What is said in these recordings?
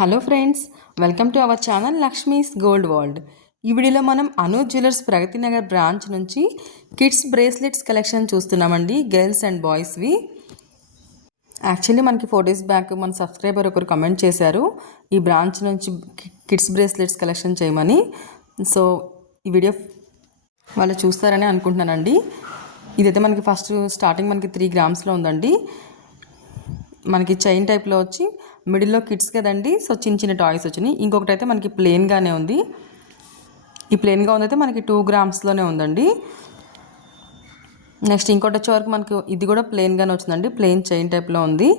Hello friends, welcome to our channel Lakshmi's gold world. ఈ వీడియోలో మనం అనూజ్ జ్యువెలర్స్ ప్రగతి నగర్ బ్రాంచ్ నుంచి కిడ్స్ బ్రేస్లెట్స్ కలెక్షన్ చూస్తున్నామండి, గర్ల్స్ అండ్ బాయ్స్వి. యాక్చువల్లీ మనకి 4 days బ్యాక్ మన సబ్స్క్రైబర్ ఒకరు కమెంట్ చేశారు ఈ బ్రాంచ్ నుంచి కిడ్స్ బ్రేస్లెట్స్ కలెక్షన్ చేయమని. సో ఈ వీడియో వాళ్ళు చూస్తారని అనుకుంటున్నానండి. ఇదైతే మనకి ఫస్ట్ స్టార్టింగ్ మనకి 3 grams ఉందండి. మనకి చైన్ టైప్లో వచ్చి మిడిల్లో కిడ్స్ కదండి, సో చిన్న చిన్న టాయ్స్ వచ్చినాయి. ఇంకొకటి అయితే మనకి ప్లెయిన్గానే ఉంది. ఈ ప్లెయిన్గా ఉందైతే మనకి 2 grams ఉందండి. నెక్స్ట్ ఇంకోటి వచ్చే వరకు మనకి ఇది కూడా ప్లెయిన్గానే వచ్చిందండి, ప్లెయిన్ చైన్ టైప్లో ఉంది.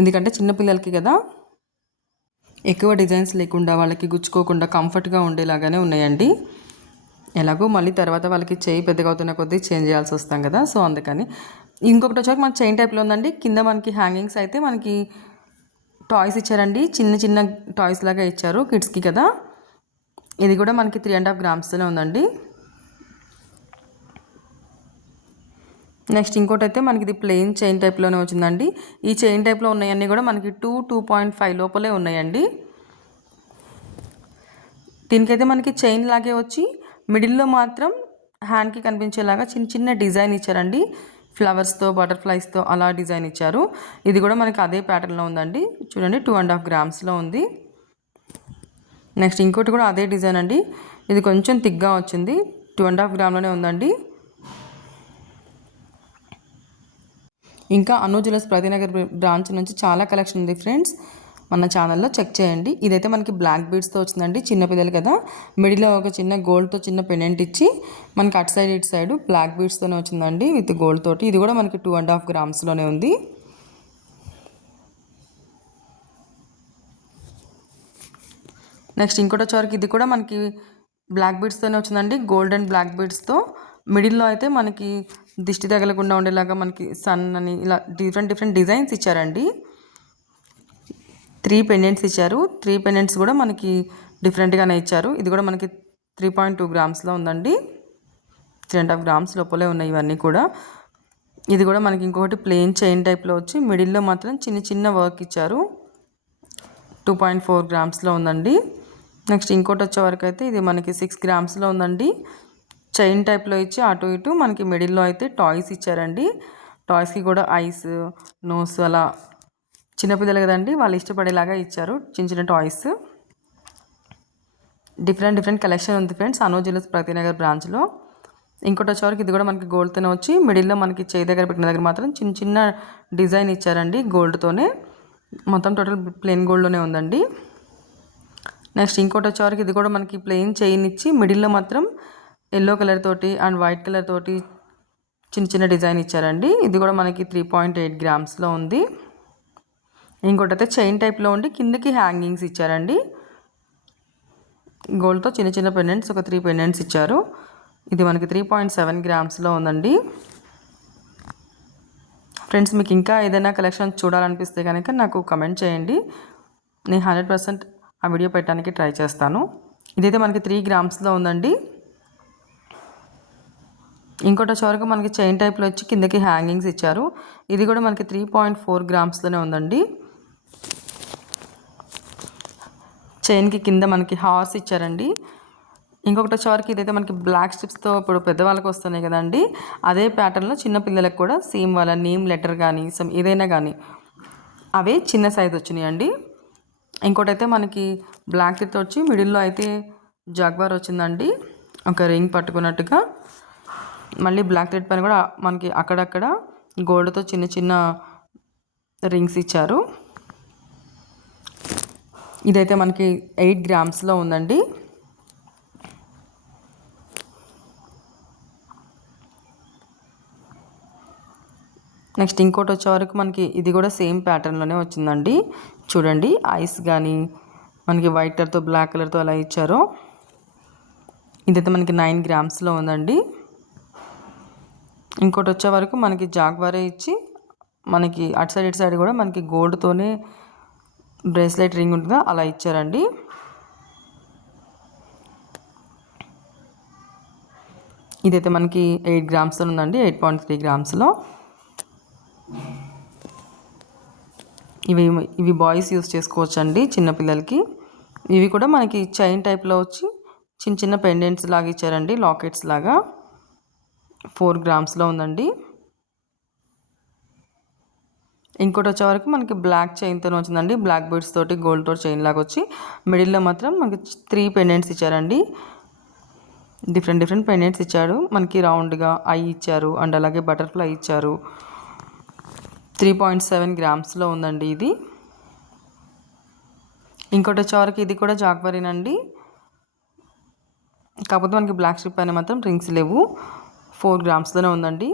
ఎందుకంటే చిన్నపిల్లలకి కదా, ఎక్కువ డిజైన్స్ లేకుండా వాళ్ళకి గుచ్చుకోకుండా కంఫర్ట్గా ఉండేలాగానే ఉన్నాయండి. ఎలాగో మళ్ళీ తర్వాత వాళ్ళకి చేయి పెద్దగా అవుతున్న కొద్దీ చేంజ్ చేయాల్సి వస్తాం కదా, సో అందుకని. ఇంకొకటి వచ్చాక మనకి చైన్ టైప్లో ఉందండి. కింద మనకి హ్యాంగింగ్స్ అయితే మనకి టాయ్స్ ఇచ్చారండి, చిన్న చిన్న టాయ్స్ లాగా ఇచ్చారు కిడ్స్కి కదా. ఇది కూడా మనకి 3.5 grams ఉందండి. నెక్స్ట్ ఇంకోటి అయితే మనకి ఇది ప్లెయిన్ చైన్ టైప్లోనే వచ్చిందండి. ఈ చైన్ టైప్లో ఉన్నాయన్నీ కూడా మనకి 2.5 లోపలే ఉన్నాయండి. దీనికైతే మనకి చైన్ లాగే వచ్చి మిడిల్లో మాత్రం హ్యాండ్కి కనిపించేలాగా చిన్న చిన్న డిజైన్ ఇచ్చారండి, ఫ్లవర్స్తో బటర్ఫ్లైస్తో అలా డిజైన్ ఇచ్చారు. ఇది కూడా మనకి అదే ప్యాటర్న్లో ఉందండి, చూడండి 2.5 grams ఉంది. నెక్స్ట్ ఇంకోటి కూడా అదే డిజైన్ అండి, ఇది కొంచెం థిక్గా వచ్చింది, 2.5 grams ఉందండి. ఇంకా అనూజ్ జ్యువెలర్స్ ప్రగతినగర్ బ్రాంచ్ నుంచి చాలా కలెక్షన్ ఉంది ఫ్రెండ్స్, మన ఛానల్లో చెక్ చేయండి. ఇదైతే మనకి బ్లాక్ బీడ్స్తో వచ్చిందండి, చిన్నపిల్లలు కదా. మిడిల్లో ఒక చిన్న గోల్డ్తో చిన్న పెండెంట్ ఇచ్చి మనకి అటు సైడ్ ఇటు సైడ్ బ్లాక్ బీడ్స్తోనే వచ్చిందండి విత్ గోల్డ్ తోటి. ఇది కూడా మనకి 2.5 grams ఉంది. నెక్స్ట్ ఇంకోటి వచ్చేవరకు ఇది కూడా మనకి బ్లాక్ బీడ్స్తోనే వచ్చిందండి, గోల్డ్ అండ్ బ్లాక్ బీడ్స్తో. మిడిల్లో అయితే మనకి దిష్టి తగలకుండా ఉండేలాగా మనకి సన్ అని ఇలా డిఫరెంట్ డిజైన్స్ ఇచ్చారండి. 3 pendants ఇచ్చారు. 3 pendants కూడా మనకి డిఫరెంట్గానే ఇచ్చారు. ఇది కూడా మనకి 3.2 grams ఉందండి, 3.5 grams లోపలే ఉన్నాయి ఇవన్నీ కూడా. ఇది కూడా మనకి ఇంకొకటి ప్లెయిన్ చైన్ టైప్లో వచ్చి మిడిల్లో మాత్రం చిన్న చిన్న వర్క్ ఇచ్చారు, 2.4 grams ఉందండి. నెక్స్ట్ ఇంకోటి వచ్చే వరకు అయితే ఇది మనకి 6 grams ఉందండి. చైన్ టైప్లో ఇచ్చి అటు ఇటు మనకి మిడిల్లో అయితే టాయ్స్ ఇచ్చారండి. టాయ్స్కి కూడా ఐస్, నోస్ అలా చిన్నపిల్లలు కదండి, వాళ్ళు ఇష్టపడేలాగా ఇచ్చారు చిన్న చిన్న టాయ్స్. డిఫరెంట్ కలెక్షన్ ఉంది ఫ్రెండ్స్ అనూజ్ జ్యువెలర్స్ ప్రగతినగర్ బ్రాంచ్లో. ఇంకోటి వచ్చేవరకు ఇది కూడా మనకి గోల్డ్తోనే వచ్చి మిడిల్లో మనకి చేయి దగ్గర పెట్టిన దగ్గర మాత్రం చిన్న చిన్న డిజైన్ ఇచ్చారండి గోల్డ్తోనే. మొత్తం టోటల్ ప్లెయిన్ గోల్డ్లోనే ఉందండి. నెక్స్ట్ ఇంకోటి వచ్చేవరకు ఇది కూడా మనకి ప్లెయిన్ చైన్ ఇచ్చి మిడిల్లో మాత్రం ఎల్లో కలర్ తోటి అండ్ వైట్ కలర్ తోటి చిన్న చిన్న డిజైన్ ఇచ్చారండి. ఇది కూడా మనకి 3.8 grams ఉంది. ఇంకోటి అయితే చైన్ టైప్లో ఉండి కిందకి హ్యాంగింగ్స్ ఇచ్చారండి, గోల్డ్తో చిన్న చిన్న పెండెంట్స్, ఒక 3 pendants ఇచ్చారు. ఇది మనకి 3.7 grams ఉందండి. ఫ్రెండ్స్, మీకు ఇంకా ఏదైనా కలెక్షన్ చూడాలనిపిస్తే కనుక నాకు కమెంట్ చేయండి, నేను 100% ఆ వీడియో పెట్టడానికి ట్రై చేస్తాను. ఇదైతే మనకి 3 grams ఉందండి. ఇంకోటి వచ్చేవరకు మనకి చైన్ టైప్లో వచ్చి కిందకి హ్యాంగింగ్స్ ఇచ్చారు. ఇది కూడా మనకి 3.4 grams ఉందండి. చైన్కి కింద మనకి హార్స్ ఇచ్చారండి. ఇంకొకటి వచ్చేవరకు ఇదైతే మనకి బ్లాక్ స్ట్రిప్స్తో ఇప్పుడు పెద్దవాళ్ళకి వస్తున్నాయి కదండి, అదే ప్యాటర్న్లో చిన్నపిల్లలకు కూడా సేమ్ వాళ్ళ నేమ్ లెటర్ కానీ సమ్ ఏదైనా కానీ అవే చిన్న సైజ్ వచ్చినాయండి. ఇంకోటి అయితే మనకి బ్లాక్ తో వచ్చి మిడిల్లో అయితే జాగ్వార్ వచ్చిందండి, ఒక రింగ్ పట్టుకున్నట్టుగా. మళ్ళీ బ్లాక్ థ్రెడ్ పైన కూడా మనకి అక్కడక్కడ గోల్డ్తో చిన్న చిన్న రింగ్స్ ఇచ్చారు. ఇదైతే మనకి 8 grams ఉందండి. నెక్స్ట్ ఇంకోటి వచ్చేవరకు మనకి ఇది కూడా సేమ్ ప్యాటర్న్లోనే వచ్చిందండి. చూడండి ఐస్ కానీ మనకి వైట్ కలర్తో బ్లాక్ కలర్తో అలా ఇచ్చారు. ఇదైతే మనకి 9 grams ఉందండి. ఇంకోటి వచ్చే వరకు మనకి జాగ్వారే ఇచ్చి మనకి అటు సైడ్ ఇటు సైడ్ కూడా మనకి గోల్డ్తోనే బ్రేస్లెట్ రింగ్ ఉంటుందా అలా ఇచ్చారండి. ఇదైతే మనకి 8 grams ఉందండి, 8.3 grams. ఇవి ఇవి బాయ్స్ యూస్ చేసుకోవచ్చు అండి చిన్నపిల్లలకి. ఇవి కూడా మనకి చైన్ టైప్లో వచ్చి చిన్న చిన్న పెండెంట్స్ లాగా ఇచ్చారండి, లాకెట్స్ లాగా. 4 గ్రామ్స్లో ఉందండి. ఇంకోటి వచ్చేవరకు మనకి బ్లాక్ చైన్తో వచ్చిందండి, బ్లాక్ బీడ్స్ తోటి గోల్డ్ తోటి చైన్ లాగా వచ్చి మిడిల్లో మాత్రం మనకి 3 పెండెంట్స్ ఇచ్చారండి. డిఫరెంట్ డిఫరెంట్ పెండెంట్స్ ఇచ్చాడు. మనకి రౌండ్గా ఐ ఇచ్చారు అండ్ అలాగే బటర్ఫ్లై ఇచ్చారు. 3.7 గ్రామ్స్లో ఉందండి ఇది. ఇంకోటి వచ్చేవరకు ఇది కూడా జాక్వరీనండి, కాకపోతే మనకి బ్లాక్ స్ట్రిప్ పైన మాత్రం రింగ్స్ లేవు. 4 గ్రామ్స్లోనే ఉందండి.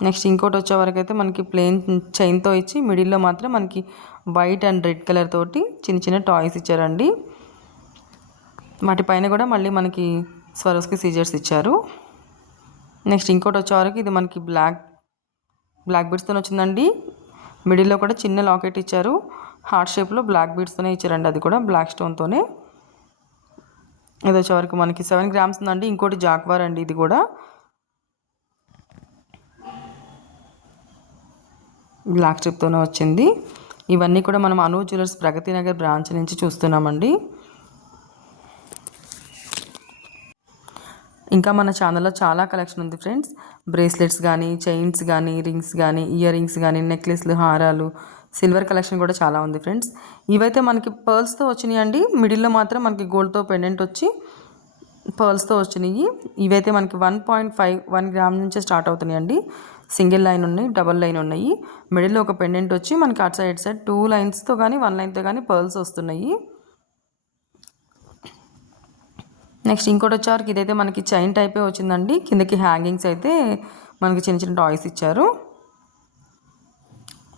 నెక్స్ట్ ఇంకోటి వచ్చేవరకు అయితే మనకి ప్లెయిన్ చైన్తో ఇచ్చి మిడిల్లో మాత్రం మనకి వైట్ అండ్ రెడ్ కలర్ తోటి చిన్న చిన్న టాయ్స్ ఇచ్చారండి. వాటిపైన కూడా మళ్ళీ మనకి స్వరోస్కి సీజర్స్ ఇచ్చారు. నెక్స్ట్ ఇంకోటి వచ్చేవరకు ఇది మనకి బ్లాక్ బీడ్స్తో వచ్చిందండి. మిడిల్లో కూడా చిన్న లాకెట్ ఇచ్చారు, హార్ట్ షేప్లో బ్లాక్ బీడ్స్తోనే ఇచ్చారండి, అది కూడా బ్లాక్ స్టోన్తోనే. ఇది వచ్చేవరకు మనకి 7 గ్రామ్స్ ఉందండి. ఇంకోటి జాక్వార్ అండి, ఇది కూడా బ్లాక్ స్ట్రిప్తోనే వచ్చింది. ఇవన్నీ కూడా మనం అను జ్యువెలర్స్ ప్రగతి నగర్ బ్రాంచ్ నుంచి చూస్తున్నామండి. ఇంకా మన ఛానల్లో చాలా కలెక్షన్ ఉంది ఫ్రెండ్స్. బ్రేస్లెట్స్ కానీ, చైన్స్ కానీ, రింగ్స్ కానీ, ఇయర్ రింగ్స్ కానీ, నెక్లెస్లు, హారాలు, సిల్వర్ కలెక్షన్ కూడా చాలా ఉంది ఫ్రెండ్స్. ఇవైతే మనకి పర్ల్స్తో వచ్చినాయి అండి. మిడిల్లో మాత్రం మనకి గోల్డ్తో పెండెంట్ వచ్చి పర్ల్స్తో వచ్చినాయి. ఇవైతే మనకి 1 గ్రామ్ నుంచే స్టార్ట్ అవుతున్నాయి అండి. సింగిల్ లైన్ ఉన్నాయి, డబల్ లైన్ ఉన్నాయి. మిడిల్లో ఒక పెండెంట్ వచ్చి మనకి అటు సైడ్ 2 లైన్స్తో కానీ 1 లైన్తో కానీ పర్ల్స్ వస్తున్నాయి. నెక్స్ట్ ఇంకోటి వచ్చేవరకు ఇదైతే మనకి చైన్ టైపే వచ్చిందండి. కిందకి హ్యాంగింగ్స్ అయితే మనకి చిన్న చిన్న టాయ్స్ ఇచ్చారు.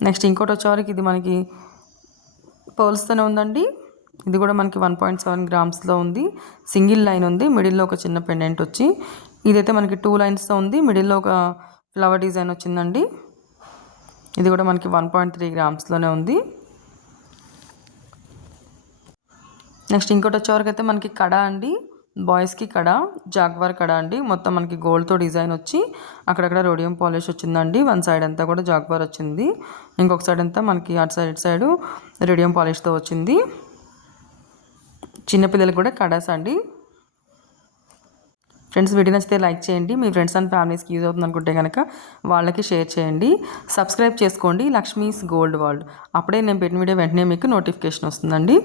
నెక్స్ట్ ఇంకోటి వచ్చేవరకు ఇది మనకి పర్ల్స్తోనే ఉందండి. ఇది కూడా మనకి 1.7 గ్రామ్స్లో ఉంది. సింగిల్ లైన్ ఉంది, మిడిల్లో ఒక చిన్న పెండెంట్ వచ్చి. ఇదైతే మనకి 2 లైన్స్తో ఉంది, మిడిల్లో ఒక ఫ్లవర్ డిజైన్ వచ్చిందండి. ఇది కూడా మనకి 1.3 గ్రామ్స్లోనే ఉంది. నెక్స్ట్ ఇంకోటి వచ్చేవరకు అయితే మనకి కడ అండి, బాయ్స్కి కడ, జాగ్వార్ కడ అండి. మొత్తం మనకి గోల్డ్తో డిజైన్ వచ్చి అక్కడక్కడ రోడియం పాలిష్ వచ్చిందండి. 1 సైడ్ అంతా కూడా జాగ్వార్ వచ్చింది, ఇంకొక సైడ్ అంతా మనకి అటు సైడ్ రోడియం పాలిష్తో వచ్చింది. చిన్నపిల్లలకు కూడా కడాస్ అండి. ఫ్రెండ్స్ వీడియో నచ్చితే లైక్ చేయండి. మీ ఫ్రెండ్స్ అండ్ ఫ్యామిలీస్కి యూజ్ అవుతుంది అనుకుంటే కనుక వాళ్ళకి షేర్ చేయండి. సబ్స్క్రైబ్ చేసుకోండి లక్ష్మీస్ గోల్డ్ వరల్డ్. అప్పుడే నేను పెట్టిన వీడియో వెంటనే మీకు నోటిఫికేషన్ వస్తుందండి.